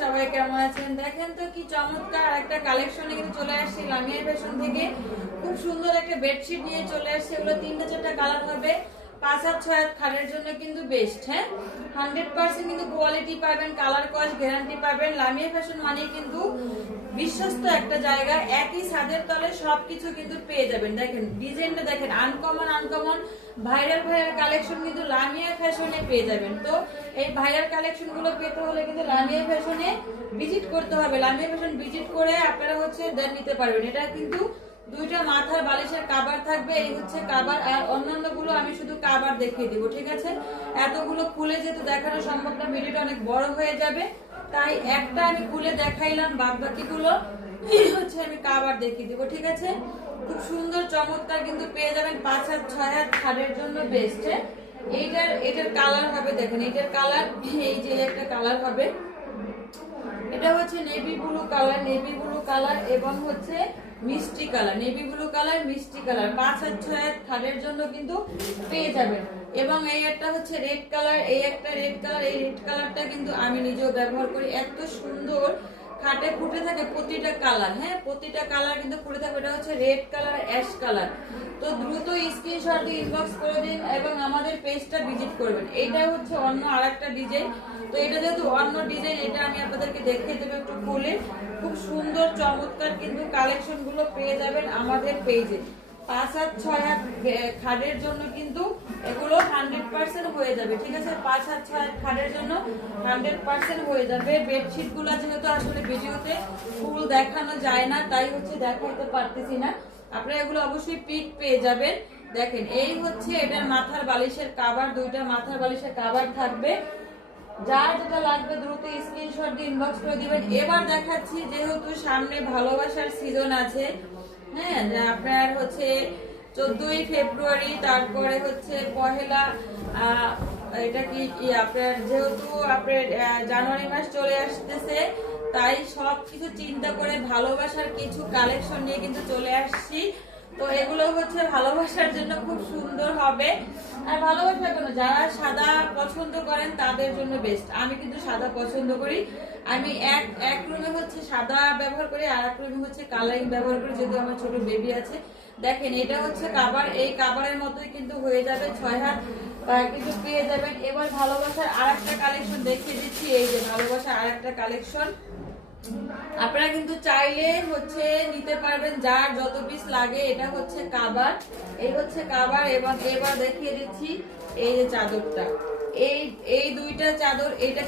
সবাই কেমন আছেন? দেখেন তো কি চমৎকার একটা কালেকশনে কিন্তু চলে আসছে লামিয়া ফ্যাশন থেকে। খুব সুন্দর একটা বেডশিট নিয়ে চলে আসছে। এগুলো 3-4টা কালার হবে। 5-6 খাটের জন্য কিন্তু বেস্ট। হ্যাঁ, 100% কিন্তু কোয়ালিটি পাবেন, কালার কস গ্যারান্টি পাবেন। লামিয়া ফ্যাশন মানে কিন্তু বিশ্বস্ত একটা জায়গা। একই ছাদের তলে সবকিছু কিন্তু পেয়ে যাবেন। দেখেন ডিজাইনটা দেখেন, আনকমন ভাইরাল কালেকশন কিন্তু লামিয়া ফ্যাশনে পেয়ে যাবেন। তো এই ভাইরাল কালেকশন গুলো পেতে হলে কিন্তু লামিয়া ফ্যাশনে ভিজিট করতে হবে। লামিয়া ফ্যাশন ভিজিট করে আপনারা দেন নিতে পারবেন। এটা কিন্তু দুইটা মাথার বালিশের কাভার থাকবে। এই হচ্ছে কাভার, আর অন্যান্য গুলো আমি শুধু কাভার দেখিয়ে দিব। ঠিক আছে, এতগুলো খুলে যেহেতু দেখানো সম্ভব না, ভিডিওটা অনেক বড় হয়ে যাবে, তাই একটা আমি খুলে দেখাইলাম, বাদ বাকি গুলো হচ্ছে আমি কাভার দেখিয়ে দিব। ঠিক আছে, খুব সুন্দর চমৎকার কিন্তু পেয়ে যাবেন। 5-6 খাটের জন্য বেস্ট। এটার কালার হবে, দেখেন এটার কালার, এই যে একটা কালার হবে, এটা হচ্ছে নেভি ব্লু কালার এবং হচ্ছে মিষ্টি কালার, নেভি ব্লু কালার মিষ্টি কালার। 5-6 খাটের জন্য কিন্তু পেয়ে যাবেন। এবং এই একটা হচ্ছে রেড কালার, এই একটা রেড কালার। এই রেড কালারটা কিন্তু আমি নিজেও ব্যবহার করি। এত সুন্দর খাটে ফুটে থাকে প্রতিটা কালার। হ্যাঁ, প্রতিটা কালার কিন্তু ফুটে থাকে। এটা হচ্ছে রেড কালার, অ্যাশ কালার। তো দ্রুত স্ক্রিনশট দিয়ে ইনবক্স করে দিন এবং আমাদের পেজটা ভিজিট করবেন। এইটা হচ্ছে অন্য আরেকটা ডিজাইন। তো এটা যেহেতু অন্য ডিজাইন, এটা আমি আপনাদেরকে দেখিয়ে দেবো একটু খুলে। খুব সুন্দর চমৎকার কিন্তু কালেকশন গুলো পেয়ে যাবেন আমাদের পেজে। 5-6 খাটের জন্য কিন্তু এগুলো 100% হয়ে যাবে। ঠিক আছে, 5-6 খাটের জন্য 100% হয়ে যাবে। বেডশিট গুলা যেহেতু আসলে ভিডিওতে ফুল দেখানো যায় না, তাই হচ্ছে দেখাইতে পারতেছি না। আপনারা এগুলো অবশ্যই পিক পেয়ে যাবেন। দেখেন এই হচ্ছে এটার মাথার বালিশের কাভার, দুইটা মাথার বালিশের কাভার থাকবে। যার যেটা লাগবে দ্রুত স্ক্রিনশট দিয়ে ইনবক্স করে দিবেন। এবার দেখাচ্ছি, যেহেতু সামনে ভালোবাসার সিজন আছে, হ্যাঁ, আপনার হচ্ছে 14ই ফেব্রুয়ারি, তারপরে হচ্ছে পহেলা, এটা কি আপনার যেহেতু আপনার জানুয়ারি মাস চলে আসতেছে, তাই সবকিছু চিন্তা করে ভালোবাসার কিছু কালেকশন নিয়ে কিন্তু চলে আসছি। তো এগুলো হচ্ছে ভালোবাসার জন্য খুব সুন্দর হবে। আর ভালোবাসার জন্য যারা সাদা পছন্দ করেন তাদের জন্য বেস্ট। আমি কিন্তু সাদা পছন্দ করি। আমি এক রুমে হচ্ছে সাদা ব্যবহার করি, আর এক রুমে হচ্ছে কালারিং ব্যবহার করি, যেহেতু আমার ছোট বেবি আছে। দেখেন এটা হচ্ছে কাভার, এই কাভারের মতোই কিন্তু হয়ে যাবে। 6 হাত কিন্তু পেয়ে যাবেন। এবার ভালোবাসার আর একটা কালেকশন দেখিয়ে দিচ্ছি। এই যে ভালোবাসার আর একটা কালেকশন, আপনারা কিন্তু চাইলে হচ্ছে নিতে পারবেন, যার যত পিস লাগে। এটা হচ্ছে কাভার, এই হচ্ছে কাভার। এবং এবার দেখিয়ে দিচ্ছি এই যে চাদরটা, এই দুইটা চাদর, এটা